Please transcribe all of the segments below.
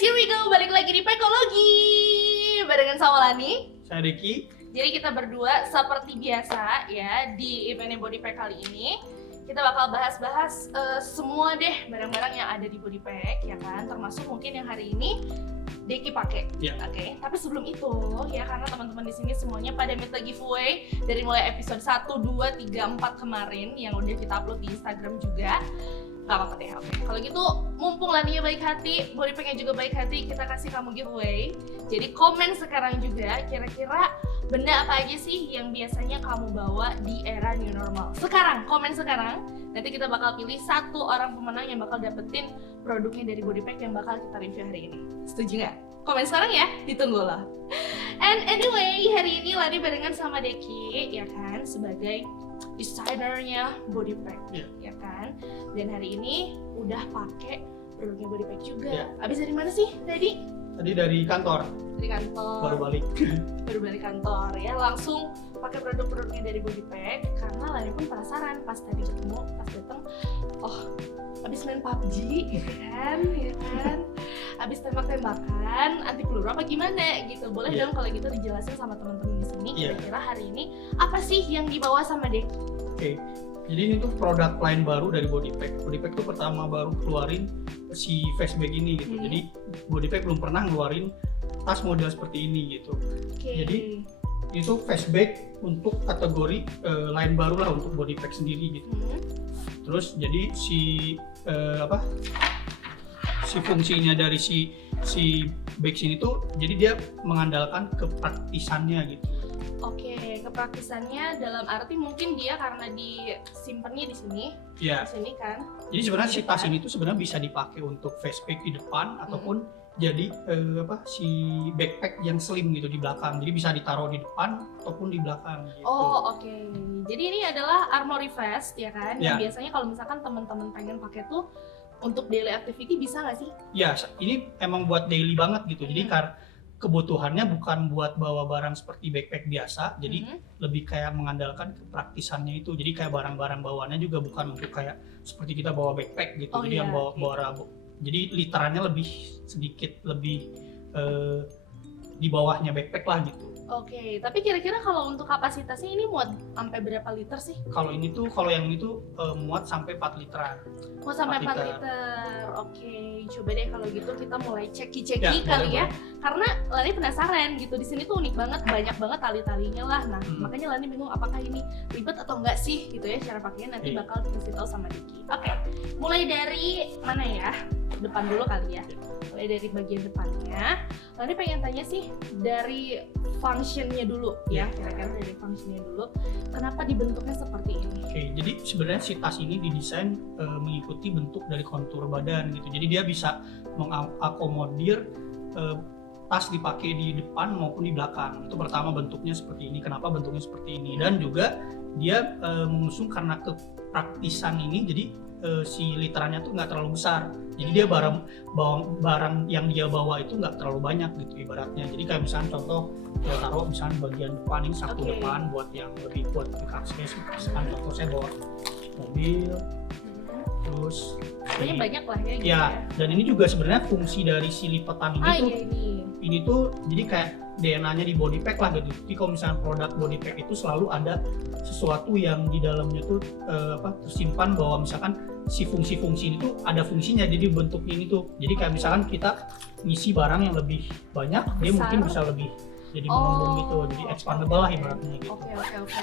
here we go, balik lagi di Pekologi barengan sama Lani. Saya Deki. Jadi kita berdua seperti biasa ya di event Body Pack kali ini kita bakal bahas-bahas semua deh barang-barang yang ada di Body Pack ya kan, termasuk mungkin yang hari ini Deki pakai. Ya. Oke. Tapi sebelum itu ya karena teman-teman di sini semuanya pada minta giveaway dari mulai episode 1, 2, 3, 4 kemarin yang udah kita upload di Instagram juga. Gak apa-apa deh, oke. Kalau gitu, mumpung Laninya baik hati, Body Pack-nya juga baik hati, kita kasih kamu giveaway. Jadi komen sekarang juga, kira-kira benda apa aja sih yang biasanya kamu bawa di era new normal? Sekarang, komen sekarang. Nanti kita bakal pilih satu orang pemenang yang bakal dapetin produknya dari Body Pack yang bakal kita review hari ini. Setuju nggak? Komen sekarang ya, ditunggu loh. And anyway, hari ini Lani barengan sama Deki, ya kan, sebagai desainernya Body Pack, ya kan. Dan hari ini udah pakai produknya Body Pack juga. Abis dari mana sih tadi? Tadi dari kantor. Dari kantor. Baru balik. Baru balik kantor ya, langsung pakai produk-produknya dari Body Pack karena Lani pun penasaran pas tadi ketemu, pas datang, oh abis main PUBG gitu kan, ya kan. Abis tembak-tembakan, anti peluru apa gimana gitu. Boleh dong kalau gitu dijelasin sama teman-teman di sini kira-kira hari ini apa sih yang dibawa sama Deki? Oke. Jadi ini tuh produk line baru dari Body Pack. Body Pack tuh pertama baru keluarin si face bag ini gitu. Jadi Body Pack belum pernah ngeluarin tas model seperti ini gitu. Jadi itu face bag untuk kategori line baru lah untuk Body Pack sendiri gitu. Terus jadi si fungsinya dari si bag sini tuh jadi dia mengandalkan kepraktisannya gitu. Oke, kepraktisannya dalam arti mungkin dia karena disimpannya di sini, di sini kan. Jadi sebenarnya si tas ini tuh sebenarnya bisa dipakai untuk face bag di depan ataupun jadi si backpack yang slim gitu di belakang. Jadi bisa ditaruh di depan ataupun di belakang gitu. Oh, oke. Jadi ini adalah armory vest ya kan? Yang biasanya kalau misalkan teman-teman pengen pakai tuh untuk daily activity bisa nggak sih? Ya, ini emang buat daily banget gitu. Jadi karena kebutuhannya bukan buat bawa barang seperti backpack biasa, jadi lebih kayak mengandalkan kepraktisannya itu. Jadi kayak barang-barang bawaannya juga bukan untuk kayak seperti kita bawa backpack gitu. Jadi yang bawa jadi literannya lebih sedikit lebih di bawahnya backpack lah gitu. Oke, tapi kira-kira kalau untuk kapasitasnya ini muat sampai berapa liter sih? Kalau yang ini tuh muat sampai 4 literan. Muat sampai 4 liter. Oke, coba deh kalau gitu kita mulai ceki-ceki kali ya. Karena Lani penasaran gitu. Di sini tuh unik banget, banyak banget tali-talinya lah. Nah, makanya Lani bingung apakah ini ribet atau enggak sih gitu ya cara pakainya, nanti bakal dikasih tahu sama Diki. Oke. Mulai dari mana ya? Depan dulu kali ya. Mulai dari bagian depannya. Lani pengen tanya sih dari functionnya dulu ya, kira-kira dari functionnya dulu. Kenapa dibentuknya seperti ini? Oke, jadi sebenarnya si tas ini didesain mengikuti bentuk dari kontur badan gitu. Jadi dia bisa mengakomodir tas dipakai di depan maupun di belakang. Itu pertama bentuknya seperti ini. Kenapa bentuknya seperti ini? Dan juga dia mengusung karena kepraktisan ini. Jadi si literannya tuh nggak terlalu besar. Jadi dia barang yang dia bawa itu nggak terlalu banyak gitu ibaratnya. Jadi kayak misalnya contoh saya taruh misalnya bagian depan ini saku depan buat yang lebih buat akses. Misalkan contoh saya bawa mobil, terus banyak lah ya. Gitu ya. Dan ini juga sebenarnya fungsi dari si lipatan ini ini tuh jadi kayak DNA-nya di Body Pack lah gitu. Jadi kalau misalnya produk Body Pack itu selalu ada sesuatu yang di dalamnya tuh tersimpan bahwa misalkan si fungsi-fungsi ini tuh ada fungsinya, jadi bentuknya ini tuh. Jadi kayak misalkan kita ngisi barang yang lebih banyak, dia mungkin bisa lebih jadi mengembung gitu, jadi expandable lah ibaratnya gitu.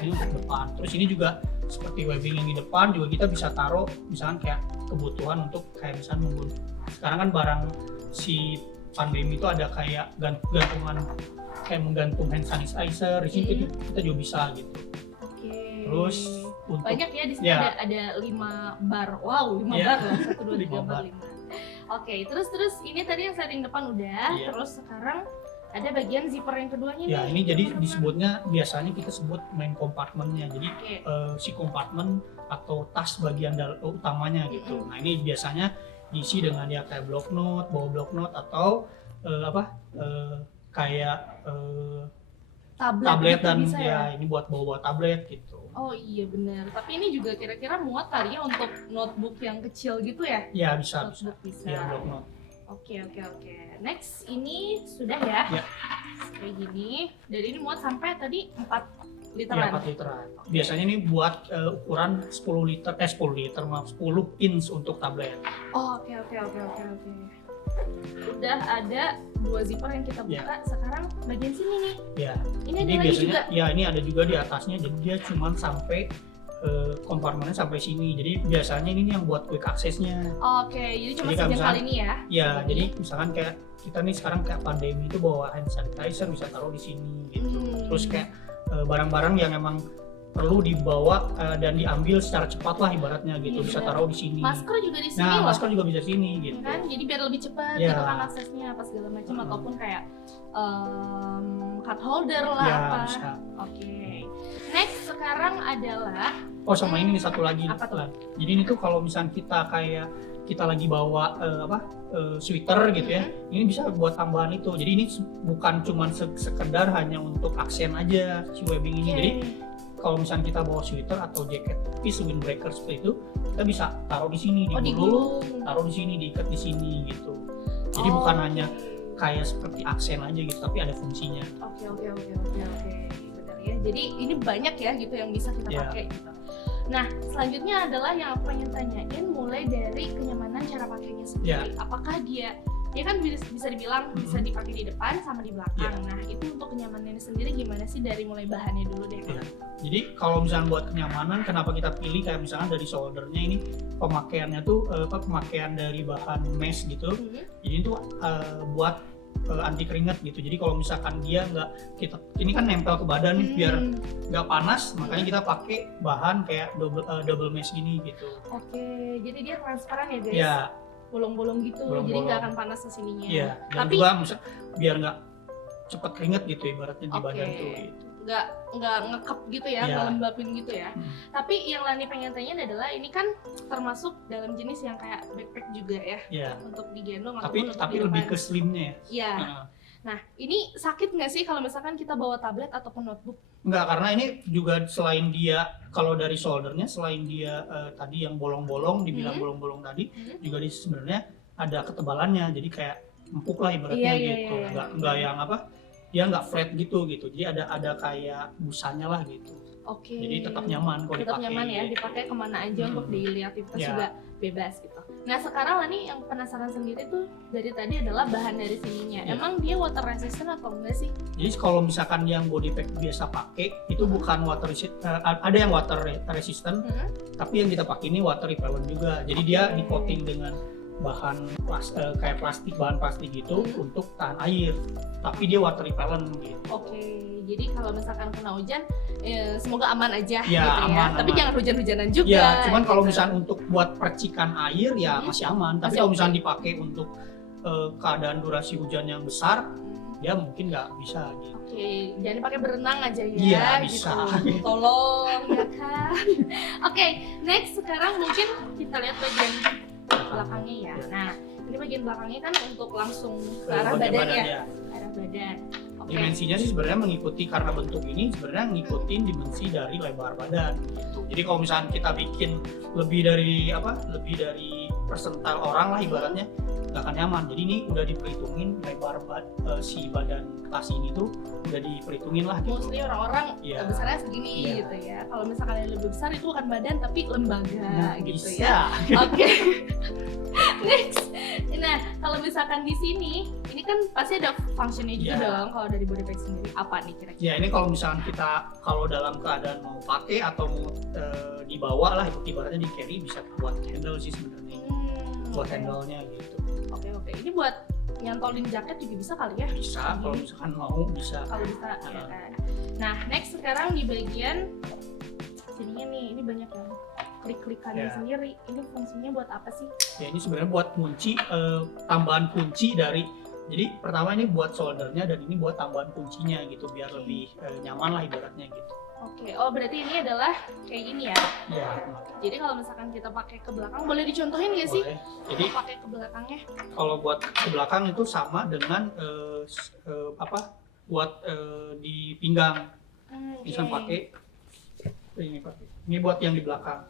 Ini untuk depan. Terus ini juga seperti webbing yang di depan juga kita bisa taruh misalkan kayak kebutuhan untuk kayak misalnya sekarang kan barang si pandemi itu ada kayak gantungan kayak menggantung hand sanitizer, di sini kita juga bisa gitu. Terus untuk banyak ya di sini ada 5 bar. Wow, 5 bar lah. 1 2 3 4 5. Oke, terus ini tadi yang setting depan udah. Terus sekarang ada bagian zipper yang keduanya nih. Ya, ini jadi disebutnya biasanya kita sebut main compartmentnya. Jadi si kompartemen atau tas bagian utamanya gitu. Nah, ini biasanya diisi dengan ya kayak block note, bawa block note atau kayak tablet dan ini buat bawa tablet gitu. Oh iya benar. Tapi ini juga kira-kira muat kali ya untuk notebook yang kecil gitu ya? Iya bisa. Notebook bisa. Iya, block note. Oke. Next ini sudah ya. Ya. Kayak gini. Dan ini muat sampai tadi 4 Ya, literan. 4 literan. Biasanya ini buat ukuran 10 liter, maaf 10 inch untuk tablet. Oh, oke. Udah ada 2 zipper yang kita buka. Sekarang bagian sini nih. Ya. Ini Jadi ada lagi biasanya juga. ya ini ada juga di atasnya, jadi dia cuma sampai kompartemennya sampai sini. Jadi biasanya ini yang buat quick access-nya. Oke, jadi cuma Jadi kalau sejengkal ini ya. Ya, jadi misalkan kayak kita nih sekarang kayak pandemi itu bawa hand sanitizer bisa taruh di sini gitu. Terus kayak barang-barang yang emang perlu dibawa dan diambil secara cepat lah ibaratnya gitu, Iya, bisa benar. taruh di sini. Masker juga di sini Nah, loh. masker juga bisa sini gitu. Kan jadi biar lebih cepat Ya. gitu kan aksesnya apa segala macam ataupun kayak card holder lah Ya, apa. bisa. Oke. Next sekarang adalah Oh, sama ini nih satu lagi. Apa tuh? Lan. Jadi ini tuh kalau misalnya kita lagi bawa sweater gitu ya, ini bisa buat tambahan itu. Jadi ini bukan cuma sekedar hanya untuk aksen aja si webbing ini. Jadi kalau misalnya kita bawa sweater atau jaket piece windbreaker seperti itu, kita bisa taruh di sini, digulung, taruh di sini, diikat di sini gitu. Jadi bukan hanya kayak seperti aksen aja gitu, tapi ada fungsinya. Oke. Benar ya. Jadi ini banyak ya gitu yang bisa kita Ya. pakai gitu. Nah, selanjutnya adalah yang aku pengen tanyain mulai dari kenyamanan cara pakainya sendiri. Apakah dia kan bisa dibilang bisa dipakai di depan sama di belakang. Nah, itu untuk kenyamanannya sendiri gimana sih dari mulai bahannya dulu deh? Ya. Jadi kalau misalnya buat kenyamanan, kenapa kita pilih kayak misalnya dari shouldernya ini pemakaiannya tuh pemakaian dari bahan mesh gitu. Jadi itu buat anti keringat gitu. Jadi kalau misalkan dia ini kan nempel ke badan nih biar nggak panas, makanya kita pakai bahan kayak double mesh gini gitu. Oke, jadi dia transparan ya guys? Ya. Bolong-bolong gitu, jadi nggak akan panas ke sininya. Iya. Dan juga biar nggak cepet keringat gitu ibaratnya di badan tuh. Gitu. Nggak ngekep gitu ya, nggak lembabin gitu ya. Tapi yang Lani pengen tanyain adalah ini kan termasuk dalam jenis yang kayak backpack juga ya, untuk digendong ataupun untuk tapi lebih ke slimnya ya. Iya. Nah, ini sakit nggak sih kalau misalkan kita bawa tablet ataupun notebook? Nggak, karena ini juga selain dia kalau dari shouldernya, selain dia tadi yang bolong-bolong, dibilang bolong-bolong tadi, juga dia sebenarnya ada ketebalannya, jadi kayak empuk lah ibaratnya gitu. Nggak yang dia nggak flat gitu. Jadi ada kayak busanya lah gitu. Oke. Jadi tetap nyaman kalau dipakai. Tetap nyaman ya, dipakai kemana aja untuk daily aktivitas juga bebas gitu. Nah sekarang Lani yang penasaran sendiri tuh dari tadi adalah bahan dari sininya. Emang dia water resistant atau enggak sih? Jadi kalau misalkan yang body pack biasa pakai itu bukan water resistant, ada yang water resistant, tapi yang kita pakai ini water repellent juga. Jadi dia di coating dengan bahan kayak bahan plastik gitu untuk tahan air, tapi dia water repellent gitu. Oke, jadi kalau misalkan kena hujan, semoga aman aja ya, gitu aman, ya. Tapi jangan hujan-hujanan juga. Ya, cuman kalau gitu. misalkan untuk buat percikan air ya masih aman. Tapi kalau misalkan dipakai untuk keadaan durasi hujan yang besar, dia mungkin nggak bisa gitu. Oke, jangan dipakai berenang aja ya. Iya, bisa. Gitu. Tolong ya kan. Oke, next sekarang mungkin kita lihat bagian belakangnya ya. Nah, ini bagian belakangnya kan untuk langsung ke arah badan ya. Arah badan. Dimensinya sih sebenarnya mengikuti, karena bentuk ini sebenarnya ngikutin dimensi dari lebar badan gitu. Jadi kalau misalnya kita bikin lebih dari persental orang lah ibaratnya, nggak akan nyaman. Jadi ini udah diperhitungin lebar si badan tas ini tuh udah diperhitungin lah gitu. Mostly orang-orang besarnya segini gitu ya. Kalau misalkan yang lebih besar itu bukan badan tapi lembaga gitu bisa. Ya. Oke. Next. Nah, kalau misalkan di sini, ini kan pasti ada functionnya juga dong kalau dari body pack sendiri. Apa nih kira-kira? Ya ini kalau misalkan kita dalam keadaan mau pakai atau mau dibawa lah, itu ibaratnya di carry, bisa buat handle sih sebenarnya. Buat handle-nya gitu. Oke. Ini buat nyantolin jaket juga bisa kali ya? Bisa, kalau misalkan mau bisa. Kalau bisa ya kan. Nah, next sekarang di bagian sininya nih, ini banyak yang klik-klikannya sendiri. Ini fungsinya buat apa sih? Ya ini sebenarnya buat kunci, tambahan kunci dari, jadi pertama ini buat shouldernya dan ini buat tambahan kuncinya gitu, biar lebih nyaman lah ibaratnya gitu. Oke, oh berarti ini adalah kayak gini ya? Iya. Jadi kalau misalkan kita pakai ke belakang, boleh dicontohin nggak sih? Boleh. Jadi pakai ke belakangnya? Kalau buat ke belakang itu sama dengan buat di pinggang. Bisa pakai ini buat yang di belakang.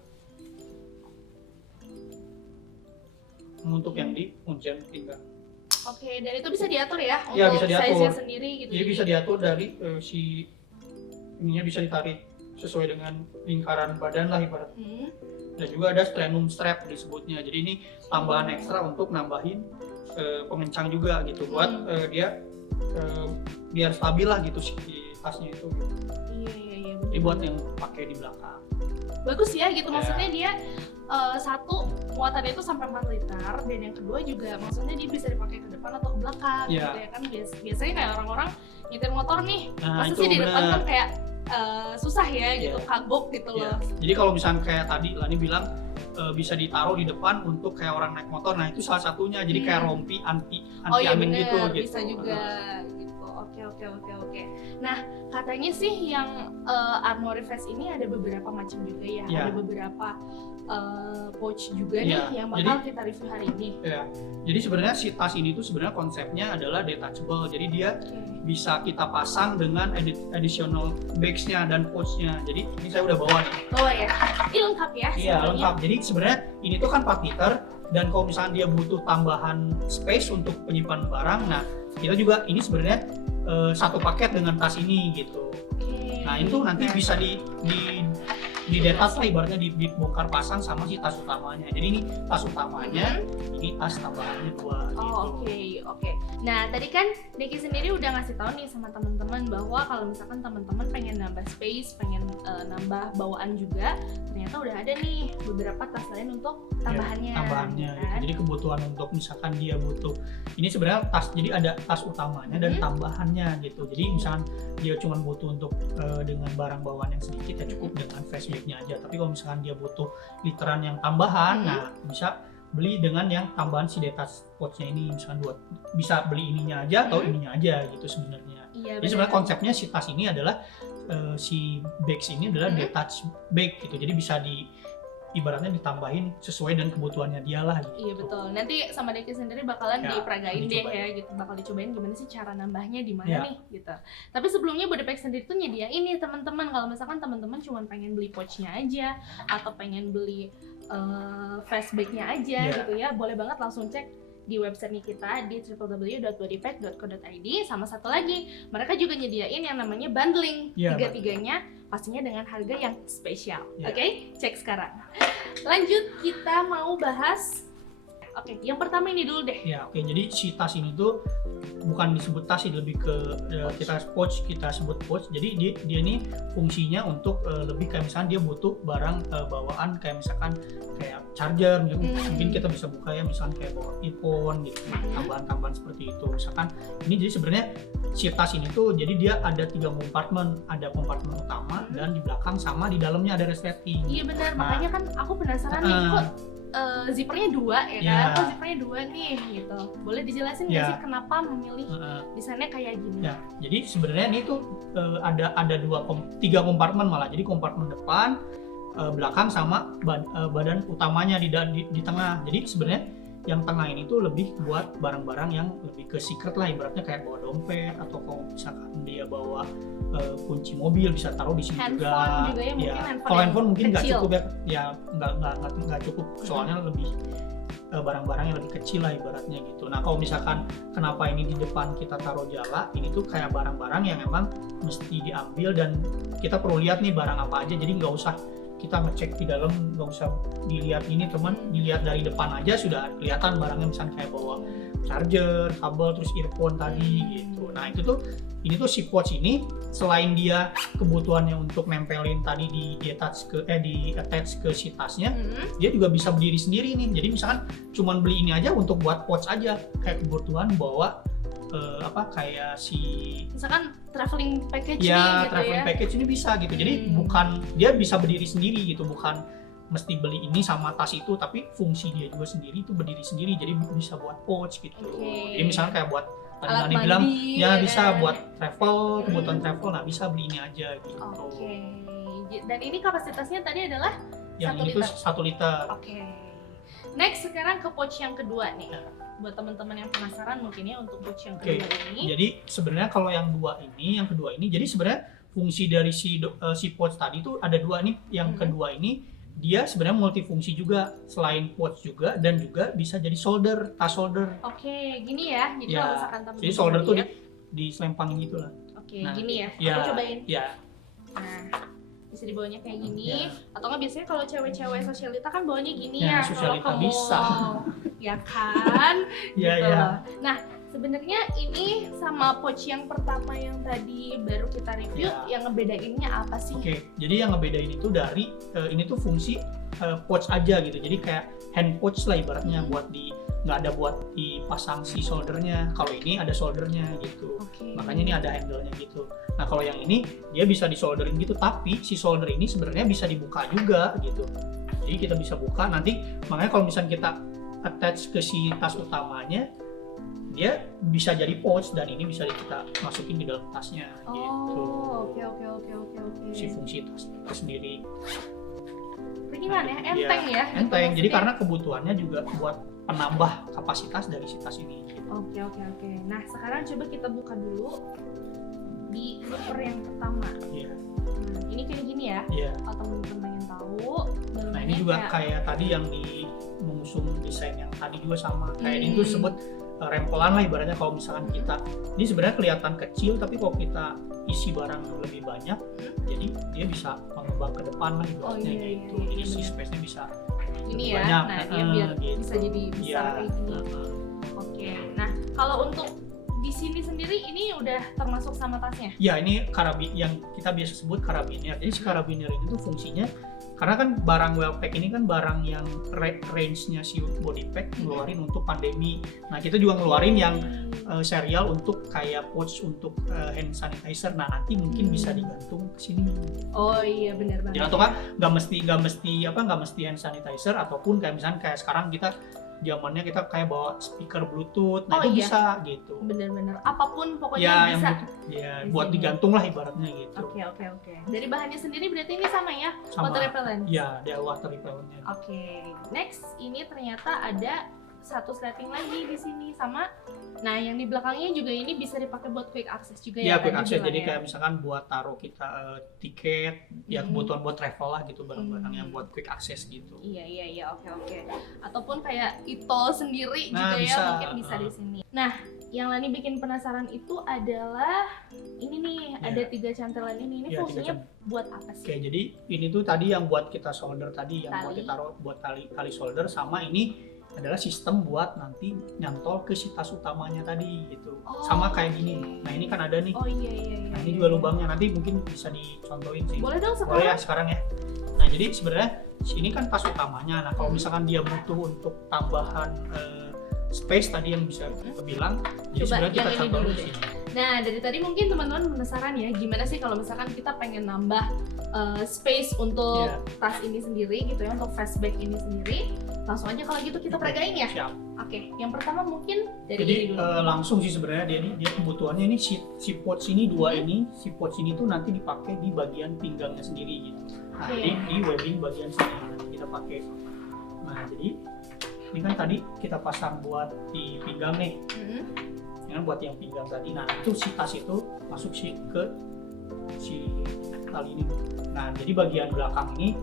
Untuk yang di kuncian pinggang. Oke, dan itu bisa diatur ya Ya, untuk bisa diatur. size-nya sendiri gitu. Jadi bisa diatur dari si ininya bisa ditarik sesuai dengan lingkaran badan lah ibarat. Dan juga ada sternum strap disebutnya. Jadi ini tambahan ekstra untuk nambahin pengencang juga gitu buat dia biar stabil lah gitu si tasnya itu. Gitu. Iya. Jadi buat yang pakai di belakang. Bagus ya gitu, Ya. maksudnya dia satu muatannya itu sampai 4 liter, dan yang kedua juga maksudnya dia bisa dipakai ke depan atau ke belakang Ya. gitu ya kan. Biasanya kayak orang-orang nyetir motor nih, Nah, pasti itu sih di depan benar. kan kayak susah ya gitu, Iya. kagok gitu Ya. loh. Jadi kalau misalnya kayak tadi Lani bilang bisa ditaruh di depan untuk kayak orang naik motor, nah itu salah satunya. Jadi kayak rompi anti Oh iya angin gitu, bener, gitu. bisa juga gitu. Oke. Nah, katanya sih yang Armory Vest ini ada beberapa macam juga ya. Ya. Ada beberapa pouch juga nih Ya, yang bakal kita review hari ini. Ya. Jadi sebenarnya si tas ini tuh sebenarnya konsepnya adalah detachable. Jadi dia bisa kita pasang dengan additional bags-nya dan pouch-nya. Jadi ini saya udah bawa nih. Oh ya, ini lengkap ya? Iya, semuanya? lengkap. Jadi sebenarnya ini tuh kan 4 liter, dan kalau misalnya dia butuh tambahan space untuk penyimpanan barang, nah kita juga ini sebenarnya satu paket dengan tas ini gitu. Oke. Nah itu nanti bisa di detach lah ibaratnya, dibongkar pasang sama si tas utamanya. Jadi ini tas utamanya, ini tas tambahannya 2 gitu. Oh, oke. Nah, tadi kan Deki sendiri udah ngasih tahu nih sama teman-teman bahwa kalau misalkan teman-teman pengen nambah space, pengen nambah bawaan juga, ternyata udah ada nih beberapa tas lain untuk tambahannya. Tambahannya kan? gitu. Jadi kebutuhan untuk misalkan dia butuh, ini sebenarnya tas, jadi ada tas utamanya dan tambahannya gitu. Jadi misalkan dia cuma butuh untuk dengan barang bawaan yang sedikit, ya cukup dengan flashback-nya aja. Tapi kalau misalkan dia butuh literan yang tambahan, nah bisa beli dengan yang tambahan si detach pouch-nya ini. Misalkan bisa beli ininya aja atau ininya aja gitu sebenarnya. Iya, Jadi sebenarnya konsepnya si tas ini adalah si bags ini adalah detach bag gitu. Jadi bisa ibaratnya ditambahin sesuai dengan kebutuhannya dia lah gitu. Iya betul. Nanti sama Deki sendiri bakalan Ya, diperagain deh dicobain. ya gitu. Bakal dicobain gimana sih cara nambahnya di mana Ya. nih gitu. Tapi sebelumnya Bodypack sendiri tuh nyediain nih teman-teman, kalau misalkan teman-teman cuma pengen beli pouch-nya aja atau pengen beli flashback-nya aja Ya. gitu ya, boleh banget langsung cek di website kita di www.bodypack.co.id. Sama satu lagi, mereka juga nyediain yang namanya bundling. Ya, Tiga-tiganya pastinya dengan harga yang spesial. Ya. Oke, cek sekarang. Lanjut, kita mau bahas. Oke, yang pertama ini dulu deh. Ya, oke. Jadi si tas ini tuh bukan disebut tas sih, lebih ke kita sebut pouch. Jadi dia ini fungsinya untuk lebih kayak misalkan dia butuh barang bawaan kayak misalkan kayak charger, mungkin kita bisa buka ya, misalkan kayak bawa earphone gitu, tambahan-tambahan seperti itu. Misalkan ini jadi sebenarnya si tas ini tuh jadi dia ada 3 kompartemen, ada kompartemen utama dan di belakang sama di dalamnya ada resleting. Iya benar, Nah, makanya kan aku penasaran nih kok zippernya 2 ya kan? Ya. Kok zippernya 2 nih gitu. Boleh dijelasin nggak Ya. sih kenapa memilih desainnya kayak gini? Ya, jadi sebenarnya ini tuh ada 3 kompartemen malah. Jadi kompartemen depan, belakang sama badan utamanya di tengah. Jadi sebenarnya yang tengah ini tuh lebih buat barang-barang yang lebih ke secret lah, ibaratnya kayak bawa dompet atau kalau misalkan dia bawa kunci mobil bisa taruh di sini Handphone juga. juga ya, mungkin handphone Kalau yang handphone mungkin nggak kecil. cukup ya nggak cukup, soalnya lebih barang-barang yang lebih kecil lah ibaratnya gitu. Nah kalau misalkan kenapa ini di depan kita taruh jala, ini tuh kayak barang-barang yang emang mesti diambil dan kita perlu lihat nih barang apa aja, jadi nggak usah kita ngecek di dalam, nggak usah dilihat ini teman, dilihat dari depan aja sudah kelihatan barangnya, misalnya kayak bawa charger, kabel, terus earphone tadi gitu. Nah itu tuh ini tuh si pouch ini selain dia kebutuhannya untuk nempelin tadi di attach ke si tasnya, dia juga bisa berdiri sendiri nih. Jadi misalkan cuman beli ini aja untuk buat pouch aja, kayak kebutuhan bawa kayak si Misalkan traveling package ya nih gitu traveling ya. package ini bisa gitu. Jadi bukan dia bisa berdiri sendiri gitu, bukan mesti beli ini sama tas itu, tapi fungsi dia juga sendiri itu berdiri sendiri, jadi bisa buat pouch gitu. Oke. Jadi misalnya kayak buat tadi Alat Nani mandi, bilang ya ya bisa kan? buat travel, kebutuhan travel, nah bisa beli ini aja gitu. Oke. Dan ini kapasitasnya tadi adalah Yang 1 ini tuh liter. 1 liter. Oke. Next, sekarang ke pouch yang kedua nih. Buat teman-teman yang penasaran mungkin ya untuk pouch yang Oke. kedua ini. Jadi sebenarnya kalau yang kedua ini, jadi sebenarnya fungsi dari si pouch tadi itu ada 2 nih. Yang kedua ini dia sebenarnya multifungsi juga, selain pouch juga dan juga bisa jadi tas shoulder. Oke, gini ya. Jadi Ya, kalau misalkan teman-teman jadi shoulder tuh lihat, diselempangin gitu lah. oke, Nah, gini ya. Ya, Aku cobain. ya, Nah, bisa dibawanya kayak gini. Ya. Atau nggak biasanya kalau cewek-cewek sosialita kan bawanya gini Ya, ya. sosialita Kalau ke bisa. mall. Ya kan? ya, Gitu ya. loh. Nah, sebenarnya ini sama pouch yang pertama yang tadi baru kita review, Ya. yang ngebedainnya apa sih? Oke, jadi yang ngebedain itu dari ini tuh fungsi pouch aja gitu. Jadi kayak hand pouch lah ibaratnya, nggak ada buat dipasang si shouldernya. Kalau ini ada shouldernya gitu. Oke. Makanya ini ada handle-nya gitu. Nah kalau yang ini dia bisa disolderin gitu, tapi si solder ini sebenarnya bisa dibuka juga gitu. Jadi kita bisa buka nanti, makanya kalau misalnya kita attach ke si tas utamanya, dia bisa jadi pouch dan ini bisa kita masukin di dalam tasnya gitu. Oh, oke. Si fungsi tas sendiri. Ringan ya, enteng ya. gitu Enteng. Jadi maksudnya. karena kebutuhannya juga buat penambah kapasitas dari si tas ini. Gitu. Oke. Nah, sekarang coba kita buka dulu di zipper yang pertama. Iya. Nah, ini kayak gini ya. Iya. Kalau teman-teman pengen tahu, Nah dalamnya ini juga kayak tadi yang mengusung desain yang tadi juga sama. Kayak ini tuh disebut rempelan lah ibaratnya. Kalau misalkan kita, ini sebenarnya kelihatan kecil tapi kalau kita isi barang lebih banyak, jadi dia bisa mengembang ke depan lah ibaratnya gitu. Jadi si bener. space-nya bisa ini ya. banyak. Nah, dia biar gitu. bisa jadi besar Iya. kayak gini. Oke. Nah, kalau untuk di sini sendiri ini udah termasuk sama tasnya? Ya ini karabin yang kita biasa sebut karabiner. Jadi si karabiner ini tuh fungsinya, karena kan barang Wellpack ini kan barang yang range-nya si body pack ngeluarin untuk pandemi. Nah kita juga ngeluarin yang serial untuk kayak pouch untuk hand sanitizer. Nah nanti mungkin bisa digantung ke sini. Oh iya benar banget. Ya, atau kan nggak mesti hand sanitizer, ataupun kayak misalnya kayak sekarang kita zamannya kita kayak bawa speaker Bluetooth, nah Oh, itu iya. bisa gitu. Bener-bener apapun pokoknya Ya yang bisa. ya di buat sini. digantung lah ibaratnya gitu. Oke. Dari bahannya sendiri berarti ini sama ya? Sama. Water repellent. Ya, dia water repellentnya. Oke. Next, ini ternyata ada satu sleting lagi di sini sama. Nah, yang di belakangnya juga ini bisa dipakai buat quick access juga Ya, ya. quick tadi access. bilang Jadi ya. kayak misalkan buat taruh kita tiket, ya kebutuhan buat travel lah gitu, barang-barang yang buat quick access gitu. Iya, oke. Ataupun kayak Ito sendiri Nah, juga ya bisa. mungkin bisa di sini. Nah, yang Lani bikin penasaran itu adalah ini nih, Ya. ada 3 cantelan ini. Ini Ya, fungsinya buat apa sih? Oke, jadi ini tuh tadi yang buat kita solder tadi, yang buat Tali. kita taruh buat tali solder, sama ini adalah sistem buat nanti nyantol ke si tas utamanya tadi gitu. Oh, Sama kayak oke. gini. Nah, ini kan ada nih. Oh iya. Nah, ini juga lubangnya, nanti mungkin bisa dicontohin sih. Boleh dong Boleh ya sekarang. sekarang ya. Nah jadi sebenarnya ini kan tas utamanya. Nah kalau misalkan dia butuh untuk tambahan space tadi yang bisa kita bilang, jadi Coba sebenarnya kita yang ini contohin dulu di deh. sini. Nah, dari tadi mungkin teman-teman penasaran ya, gimana sih kalau misalkan kita pengen nambah space untuk Iya. tas ini sendiri gitu ya, untuk fastback ini sendiri. Langsung aja kalau gitu kita peragain ya. Siap. Oke, yang pertama mungkin dari Jadi ini dulu. langsung sih sebenarnya dia kebutuhannya ini si pouch ini dua ini, si pouch ini tuh nanti dipakai di bagian pinggangnya sendiri gitu. Nah, Oke. jadi di webbing bagian sini nanti kita pakai. Nah jadi ini kan tadi kita pasang buat di pinggang nih. Ya, buat yang pinggang tadi. Nah itu si tas itu masuk ke si tali ini. Nah jadi bagian belakang ini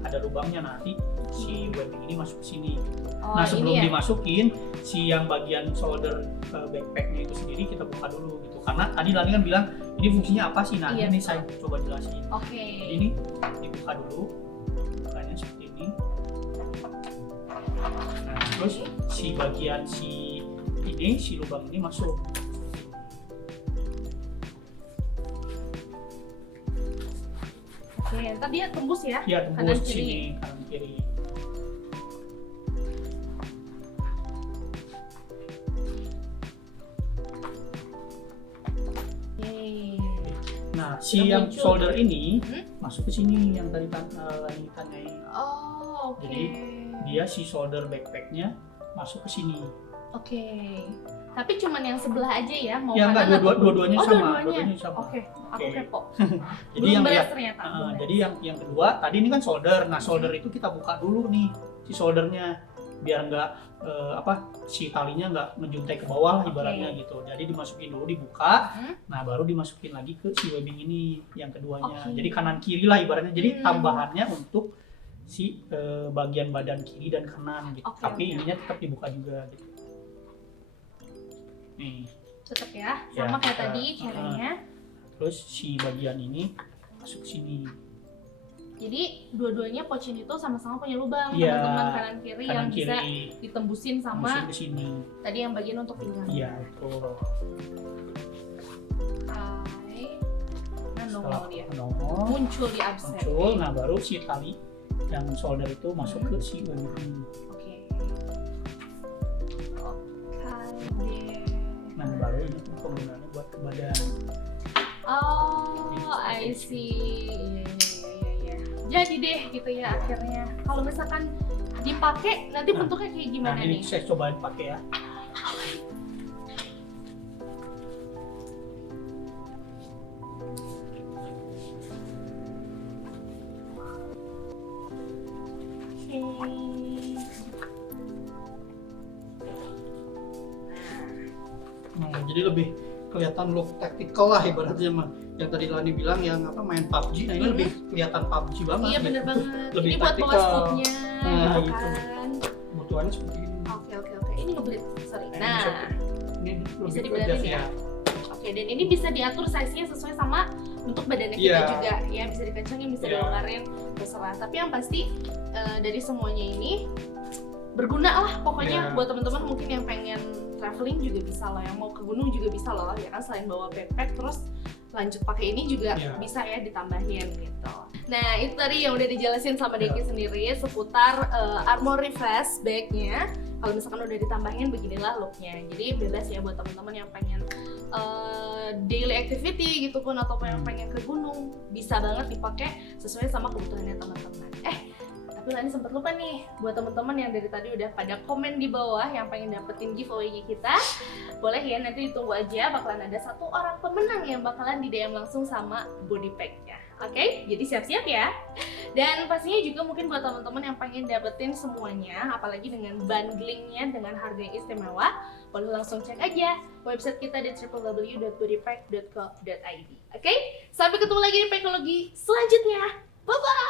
ada lubangnya, nanti si webbing ini masuk ke sini. Oh, Nah sebelum ini ya? dimasukin si yang bagian shoulder backpacknya itu sendiri kita buka dulu gitu, karena tadi Lani kan bilang ini fungsinya apa sih. Nah Iya, ini betul. saya coba jelasin. Oke. Jadi ini dibuka dulu, bukanya seperti ini. Nah terus si bagian si lubang ini masuk. Oke, ntar dia tembus ya? Ya Kanan tembus kiri. sini kanan kiri. Oke. Nah si Udah yang muncul. shoulder ini Hmm? masuk ke sini yang tadi Lani tanyain. Oh, oke. Jadi dia si shoulder backpacknya masuk ke sini. Oke. Tapi cuman yang sebelah aja ya, mau Ya enggak, kanan atau dua-duanya Oh, sama. dua-duanya. Dua-duanya sama. Oke, aku Oke. kepo. Jadi Belum yang beres ternyata. jadi yang kedua tadi ini kan shoulder. Nah shoulder itu kita buka dulu nih si shouldernya. biar nggak si talinya nggak menjuntai ke bawah lah ibaratnya gitu. Jadi dimasukin dulu, dibuka, nah baru dimasukin lagi ke si webbing ini yang keduanya. Jadi kanan kiri lah ibaratnya. Jadi tambahannya untuk si bagian badan kiri dan kanan gitu. Tapi ininya tetap dibuka juga gitu. Nih. Tetap ya, sama kayak tadi caranya. Terus si bagian ini masuk sini. Jadi dua-duanya pocin itu sama-sama punya lubang, Iya, teman-teman kanan kiri yang kiri. bisa ditembusin sama ke sini. Tadi yang bagian untuk pinggang. Iya, betul. Hai. Nah, nongol dia. Muncul di absen. Muncul, nah baru si tali yang solder itu masuk ke si webbing ini. Oke. Nah baru ini penggunaannya buat ke badan. Oh, I see. Iya. Jadi deh gitu ya akhirnya. Kalau misalkan dipakai nanti bentuknya kayak gimana ini nih? saya cobain pakai ya. Jadi lebih kelihatan look tactical lah ibaratnya mah. Yang tadi Lani bilang yang main PUBG, nah ini lebih kelihatan PUBG banget. Iya bener gitu. banget. Lebih Ini buat bawa tactical. scope-nya Nah, gitu gitu. kan. Kebutuhannya seperti ini. Oke. Ini ngeblit, sorry. Nah, Nah, ini bisa lebih ke dibelatin jas ya. Oke, dan ini bisa diatur size-nya sesuai sama bentuk badannya kita Iya. juga. Ya, bisa dikencangin, bisa dilonggarin, terserah. Tapi yang pasti dari semuanya ini berguna lah pokoknya buat teman-teman mungkin yang pengen traveling juga bisa loh, yang mau ke gunung juga bisa loh ya kan, selain bawa backpack terus lanjut pakai ini juga bisa ya ditambahin gitu. Nah itu tadi yang udah dijelasin sama Deki sendiri seputar Armoury Flash bag-nya. Kalau misalkan udah ditambahin beginilah looknya. Jadi bebas ya buat teman-teman yang pengen daily activity gitu pun ataupun yang pengen ke gunung bisa banget dipakai sesuai sama kebutuhannya teman-teman. Tapi Lani sempat lupa nih buat teman-teman yang dari tadi udah pada komen di bawah yang pengen dapetin giveaway-nya kita, boleh ya nanti ditunggu aja, bakalan ada 1 orang pemenang yang bakalan di DM langsung sama body pack-nya. Oke, jadi siap-siap ya. Dan pastinya juga mungkin buat teman-teman yang pengen dapetin semuanya, apalagi dengan bundlingnya dengan harga yang istimewa, boleh langsung cek aja website kita di www.bodypack.co.id. Oke, sampai ketemu lagi di Packology selanjutnya. Bye-bye!